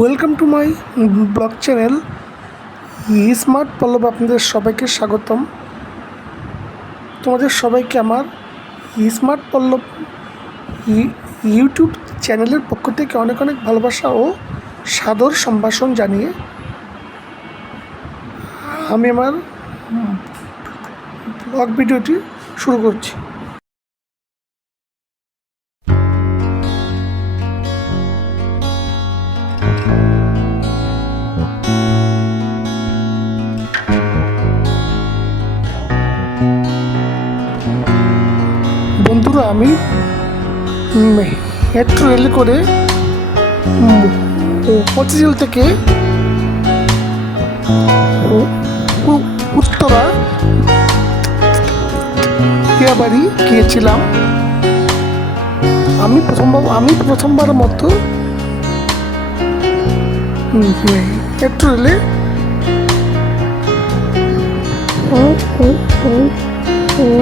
Welcome to my blog channel smart Pallab আপনাদের সবাইকে স্বাগতম। তোমাদের সবাইকে আমার স্মার্ট পল্লব ইউটিউব চ্যানেলের পক্ষ থেকে অনেক অনেক ভালোবাসা ও সাদর সম্ভাষণ জানিয়ে আমি আমার ব্লগ ভিডিওটি শুরু করছি। আমি মেট্রো রেল করে উম, থেকে উত্তরা বাড়ি গিয়েছিলাম। আমি প্রথমবার আমি প্রথমবার মতো মেট্রো রেলে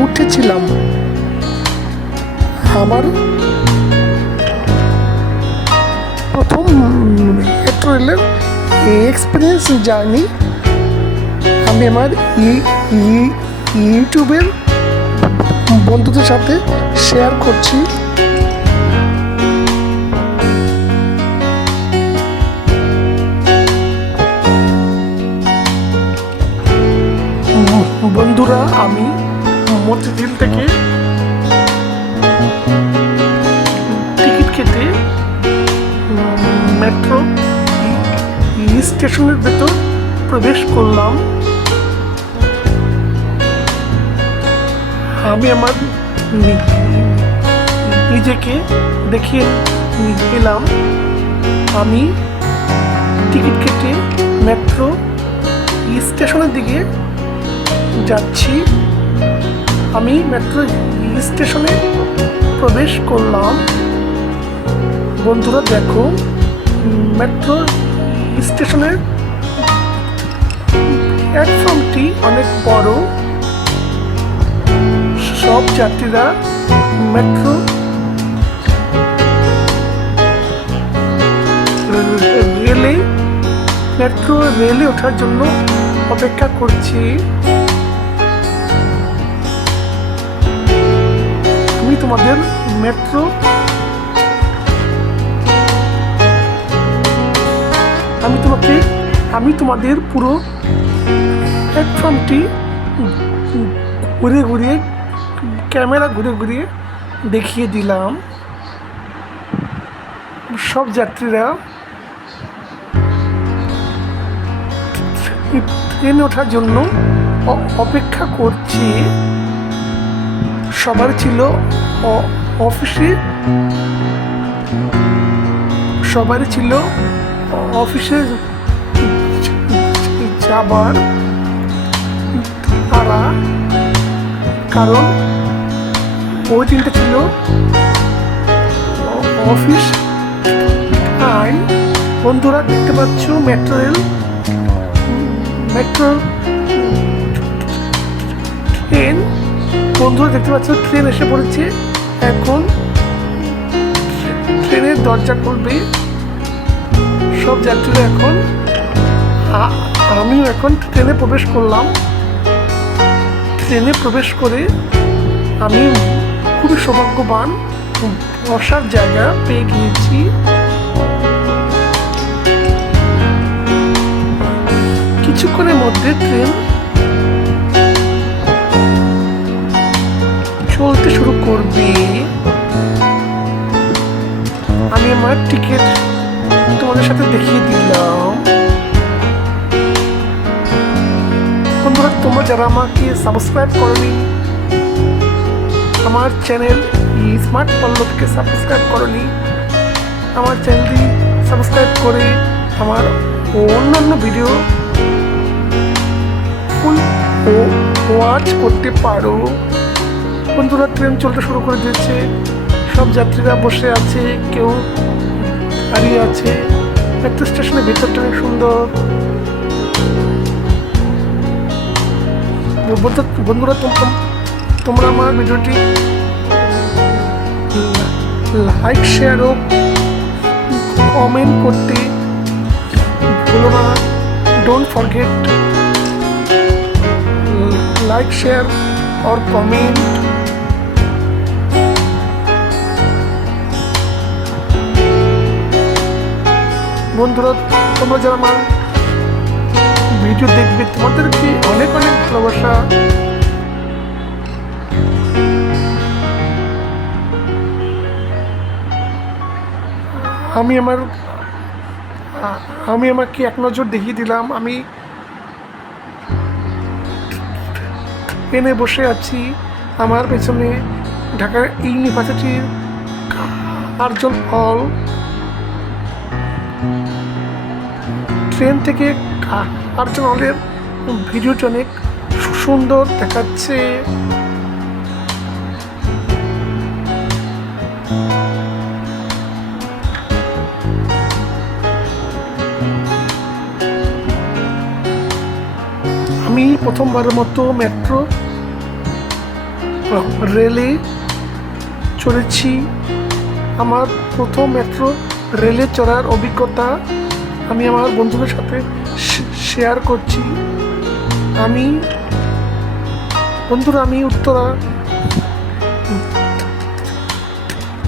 উঠেছিলাম। আমার? প্রথম মেট্রো রেলের এক্সপিরিয়েন্স জার্নি। আমি আমার ইউটিউবের বন্ধুদের সাথে শেয়ার করছি। বন্ধুরা, আমি মতিঝিল থেকে স্টেশনের ভেতর প্রবেশ করলাম। আমি আমার নিজেকে দেখিয়ে নিলাম। আমি টিকিট কেটে মেট্রো স্টেশনের দিকে যাচ্ছি। আমি মেট্রো স্টেশনে প্রবেশ করলাম। বন্ধুরা দেখো মেট্রো স্টেশনের প্ল্যাটফর্মটি অনেক বড়। সব যাত্রীরা মেট্রো রেলে মেট্রো রেলে ওঠার জন্য অপেক্ষা করছি। আমি তোমাদের মেট্রো আমি তোমাকে, আমি তোমাদের পুরো প্ল্যাটফর্মটি ঘুরে ঘুরিয়ে ক্যামেরা ঘুরে ঘুরিয়ে দেখিয়ে দিলাম। সব যাত্রীরা ট্রেনে ওঠার জন্য অপেক্ষা করছি। সবার ছিল অফিসে। সবারই ছিল অফিসে যাবার তারা, কারণ ওই দিনটা ছিল অফিস টাইম বন্ধুরা দেখতে পাচ্ছ মেট্রো রেল মেট্রো ট্রেন বন্ধুরা দেখতে পাচ্ছ ট্রেন এসে পড়েছে। এখন ট্রেনের দরজা খুলবে। সব যাত্রীরা এখন আমিও এখন ট্রেনে প্রবেশ করলাম। ট্রেনে প্রবেশ করে আমি খুবই সৌভাগ্যবান বসার জায়গা পেয়ে গিয়েছি। কিছুক্ষণের মধ্যে ট্রেন চলতে শুরু করবে। আমি আমার টিকিট সাথে দেখিয়ে দিলাম। বন্ধুরা, তোমরা যারা আমাকে সাবস্ক্রাইব করনি, আমার চ্যানেল স্মার্ট পল্লবকে সাবস্ক্রাইব করনি, আমার চ্যানেলটি সাবস্ক্রাইব করে আমার অন্যান্য ভিডিও ফুল ও ওয়াচ করতে পারো। বন্ধুরা ট্রেন চলতে শুরু করে দিয়েছে। সব যাত্রীরা বসে আছে, কেউ দাঁড়িয়ে আছে। মেট্রো স্টেশনের ভেতরটা অনেক সুন্দর। বন্ধুরা তোমরা তোমরা আমার ভিডিওটি লাইক শেয়ার ও কমেন্ট করতে ভুলো না। Don't forget like share or comment বন্ধুরা, তোমরা যারা আমার ভিডিও দেখবে, তোমাদেরকে অনেক অনেক ভালোবাসা। আমি আমার, আমি আমাকে এক নজর দেখিয়ে দিলাম, আমি ট্রেনে বসে আছি আমার পেছনে ঢাকার ইউনিভার্সিটির আর্জন হল। ট্রেন থেকে কা- আর্জন হলের ভিডিওটি অনেক সুন্দর দেখাচ্ছে। আমি প্রথমবারের মতো মেট্রো রেলে চড়েছি। আমার প্রথম মেট্রো রেলে চড়ার অভিজ্ঞতা আমি আমার বন্ধুদের সাথে শেয়ার করছি। আমি, বন্ধুরা, আমি উত্তরা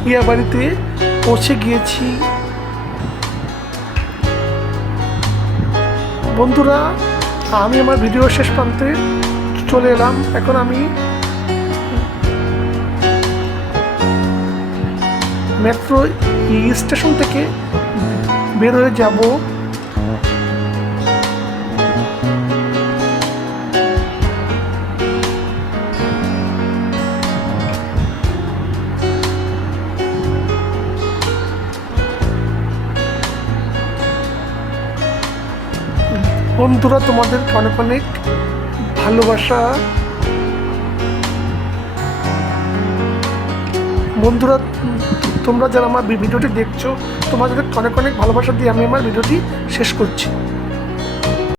ইয়া বাড়িতে পৌঁছে গিয়েছি। বন্ধুরা, আমি আমার ভিডিও শেষ প্রান্তে চলে এলাম। এখন আমি মেট্রো স্টেশন থেকে বের হয়ে যাব। বন্ধুরা তোমাদের অনেক অনেক ভালোবাসা। বন্ধুরা তোমরা যারা আমার ভিডিওটি দেখছ, তোমাদের অনেক অনেক ভালোবাসা দিয়ে আমি আমার ভিডিওটি শেষ করছি।